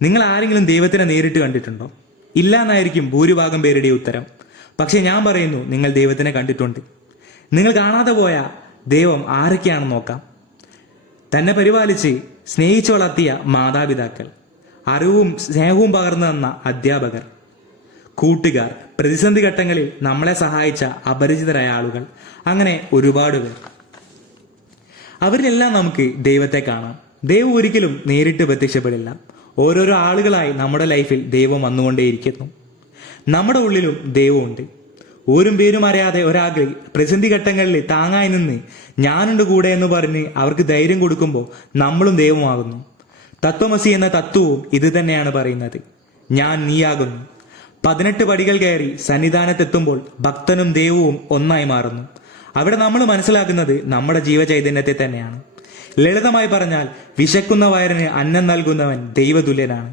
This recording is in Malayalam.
നിങ്ങൾ ആരെങ്കിലും ദൈവത്തിനെ നേരിട്ട് കണ്ടിട്ടുണ്ടോ? ഇല്ല എന്നായിരിക്കും ഭൂരിഭാഗം പേരുടെ ഉത്തരം. പക്ഷെ ഞാൻ പറയുന്നു, നിങ്ങൾ ദൈവത്തിനെ കണ്ടിട്ടുണ്ട്. നിങ്ങൾ കാണാതെ പോയ ദൈവം ആരൊക്കെയാണെന്ന് നോക്കാം. തന്നെ പരിപാലിച്ച് സ്നേഹിച്ചു വളർത്തിയ മാതാപിതാക്കൾ, അറിവും സ്നേഹവും പകർന്നു തന്ന അധ്യാപകർ, കൂട്ടുകാർ, പ്രതിസന്ധി ഘട്ടങ്ങളിൽ നമ്മളെ സഹായിച്ച അപരിചിതരായ ആളുകൾ, അങ്ങനെ ഒരുപാട് പേർ. അവരിലെല്ലാം നമുക്ക് ദൈവത്തെ കാണാം. ദൈവം ഒരിക്കലും നേരിട്ട് പ്രത്യക്ഷപ്പെടില്ല. ഓരോരോ ആളുകളായി നമ്മുടെ ലൈഫിൽ ദൈവം വന്നുകൊണ്ടേയിരിക്കുന്നു. നമ്മുടെ ഉള്ളിലും ദൈവമുണ്ട്. ഊരും പേരും അറിയാതെ ഒരാൾക്ക് പ്രതിസന്ധി ഘട്ടങ്ങളിൽ താങ്ങായി നിന്ന് ഞാനുണ്ട് കൂടെ എന്ന് പറഞ്ഞ് അവർക്ക് ധൈര്യം കൊടുക്കുമ്പോൾ നമ്മളും ദൈവമാകുന്നു. തത്വമസി എന്ന തത്വവും ഇത് തന്നെയാണ് പറയുന്നത്. ഞാൻ നീയാകുന്നു. 18 പടികൾ കയറി സന്നിധാനത്തെത്തുമ്പോൾ ഭക്തനും ദൈവവും ഒന്നായി മാറുന്നു. അവിടെ നമ്മൾ മനസ്സിലാക്കുന്നത് നമ്മുടെ ജീവചൈതന്യത്തെ തന്നെയാണ്. ലളിതമായി പറഞ്ഞാൽ, വിശക്കുന്ന വയറിന് അന്നം നൽകുന്നവൻ ദൈവതുല്യനാണ്.